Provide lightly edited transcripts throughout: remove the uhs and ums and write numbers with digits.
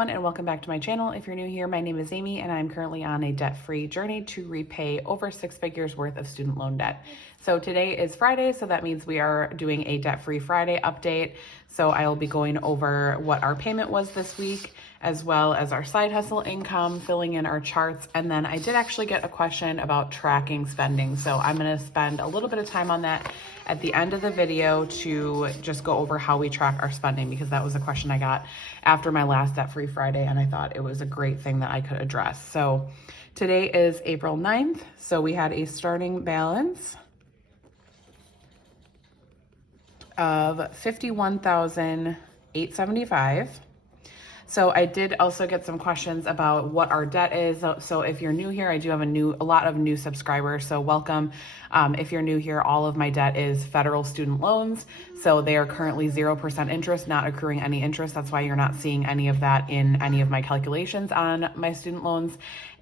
everyone, and welcome back to my channel. If you're new here, my name is Amy, and I'm currently on a debt-free journey to repay over 6 figures worth of student loan debt. So today is Friday, so that means we are doing a debt-free Friday update. So I will be going over what our payment was this week, as well as our side hustle income, filling in our charts. And then I did actually get a question about tracking spending. So I'm gonna spend a little bit of time on that at the end of the video to just go over how we track our spending, because that was a question I got after my last debt-free Friday, and I thought it was a great thing that I could address. So today is April 9th. So we had a starting balance of $51,875. So I did also get some questions about what our debt is. So if you're new here, I do have a lot of new subscribers, so welcome. If you're new here, all of my debt is federal student loans. So they are currently 0% interest, not accruing any interest. That's why you're not seeing any of that in any of my calculations on my student loans.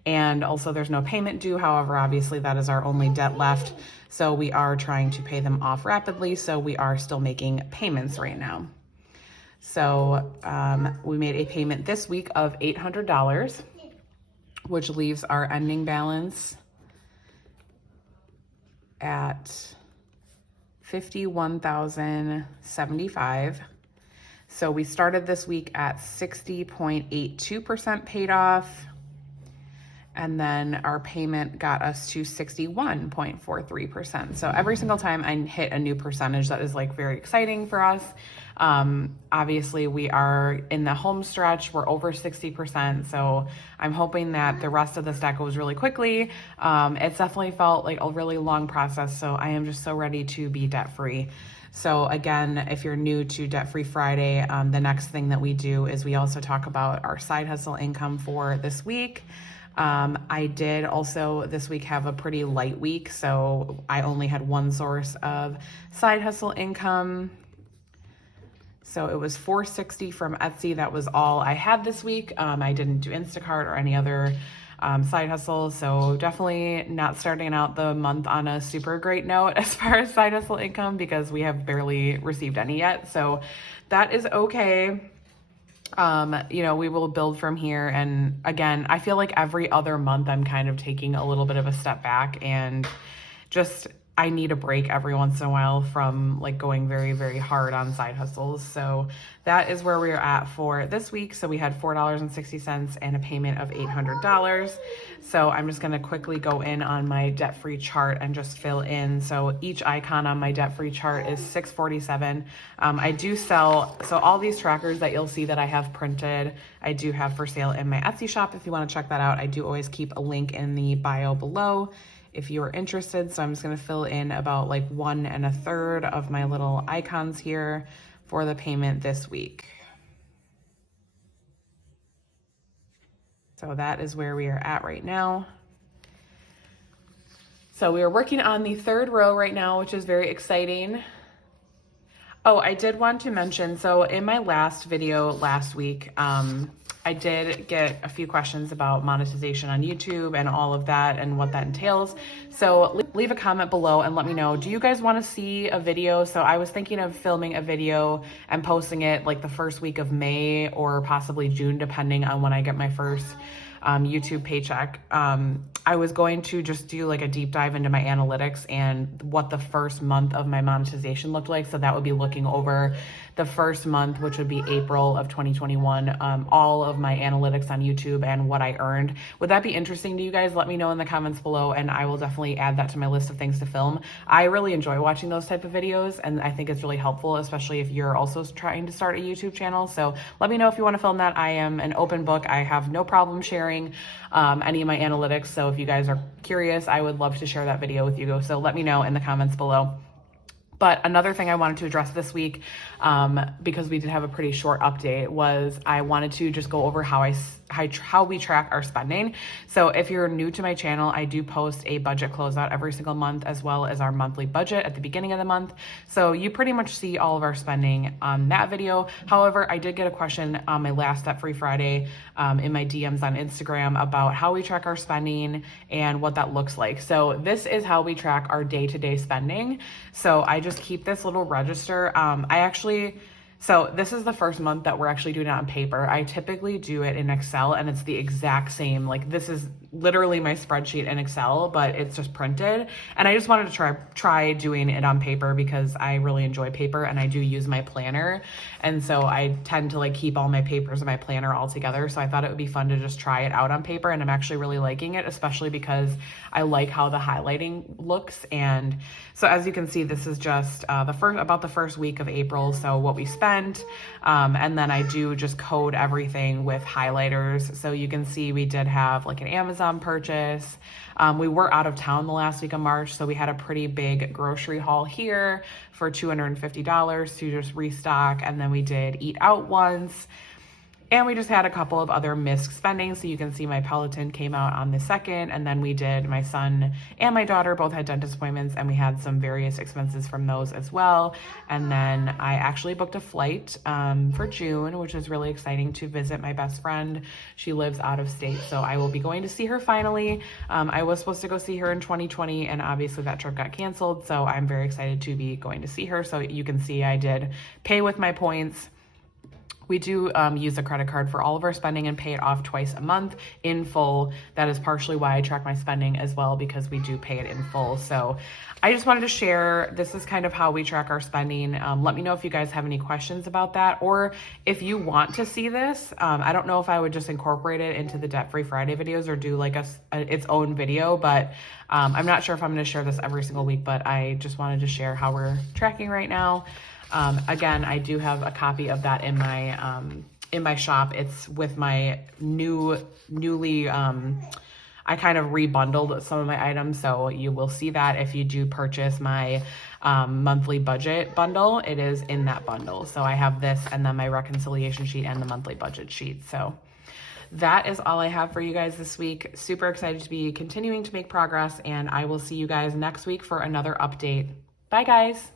And also there's no payment due. However, obviously that is our only debt left. So we are trying to pay them off rapidly. So we are still making payments right now. So we made a payment this week of $800, which leaves our ending balance at $51,075. So we started this week at 60.82% paid off. And then our payment got us to 61.43%. So every single time I hit a new percentage, that is like very exciting for us. Obviously we are in the home stretch, we're over 60%. So I'm hoping that the rest of this debt goes really quickly. It's definitely felt like a really long process. So I am just so ready to be debt free. So again, if you're new to Debt Free Friday, the next thing that we do is we also talk about our side hustle income for this week. I did also this week have a pretty light week, so I only had one source of side hustle income. So it was $460 from Etsy. That was all I had this week. I didn't do Instacart or any other side hustle, so definitely not starting out the month on a super great note as far as side hustle income, because we have barely received any yet. So that is okay. You know, we will build from here. And again, I feel like every other month I'm kind of taking a little bit of a step back, and just I need a break every once in a while from like going very, very hard on side hustles. So that is where we're at for this week. So we had $4.60 and a payment of $800. So I'm just going to quickly go in on my debt-free chart and just fill in. So each icon on my debt-free chart is $647. I do sell, so all these trackers that you'll see that I have printed, I do have for sale in my Etsy shop. If you want to check that out, I do always keep a link in the bio below if you are interested. So I'm just going to fill in about like 1 1/3 of my little icons here for the payment this week. So that is where we are at right now. So we are working on the 3rd row right now, which is very exciting. Oh, I did want to mention, so in my last video last week, I did get a few questions about monetization on YouTube and all of that and what that entails. So leave a comment below and let me know, do you guys want to see a video? So I was thinking of filming a video and posting it like the first week of May or possibly June, depending on when I get my first YouTube paycheck. I was going to just do like a deep dive into my analytics and what the first month of my monetization looked like. So that would be looking over the first month, which would be April of 2021, all of my analytics on YouTube and what I earned. Would that be interesting to you guys? Let me know in the comments below, and I will definitely add that to my list of things to film. I really enjoy watching those type of videos, and I think it's really helpful, especially if you're also trying to start a YouTube channel. So let me know if you want to film that. I am an open book. I have no problem sharing any of my analytics. So if you guys are curious, I would love to share that video with you. So let me know in the comments below. But another thing I wanted to address this week, because we did have a pretty short update, was I wanted to just go over how we track our spending. So if you're new to my channel, I do post a budget closeout every single month, as well as our monthly budget at the beginning of the month. So you pretty much see all of our spending on that video. However, I did get a question on my last Debt Free Friday in my DMs on Instagram about how we track our spending and what that looks like. So this is how we track our day-to-day spending. So I just keep this little register. I actually So this is the first month that we're actually doing it on paper. I typically do it in Excel, and it's the exact same. Like, this is literally my spreadsheet in Excel, but it's just printed. And I just wanted to try doing it on paper because I really enjoy paper, and I do use my planner. And so I tend to like keep all my papers in my planner all together. So I thought it would be fun to just try it out on paper, and I'm actually really liking it, especially because I like how the highlighting looks. And so as you can see, this is just about the first week of April. So what we spent, and then I do just code everything with highlighters. So you can see we did have like an Amazon purchase. We were out of town the last week of March, so we had a pretty big grocery haul here for $250 to just restock. And then we did eat out once. And we just had a couple of other missed spending. So you can see my Peloton came out on the 2nd. And then we did, my son and my daughter both had dentist appointments, and we had some various expenses from those as well. And then I actually booked a flight for June, which is really exciting, to visit my best friend. She lives out of state, so I will be going to see her finally. I was supposed to go see her in 2020, and obviously that trip got canceled. So I'm very excited to be going to see her. So you can see I did pay with my points. We do use a credit card for all of our spending and pay it off twice a month in full. That is partially why I track my spending as well, because we do pay it in full. So I just wanted to share, this is kind of how we track our spending. Let me know if you guys have any questions about that, or if you want to see this. I don't know if I would just incorporate it into the Debt Free Friday videos or do like its own video, but I'm not sure if I'm going to share this every single week, but I just wanted to share how we're tracking right now. Again, I do have a copy of that in my shop. It's with my newly, I kind of rebundled some of my items. So you will see that if you do purchase my, monthly budget bundle, it is in that bundle. So I have this, and then my reconciliation sheet and the monthly budget sheet. So that is all I have for you guys this week. Super excited to be continuing to make progress, and I will see you guys next week for another update. Bye guys.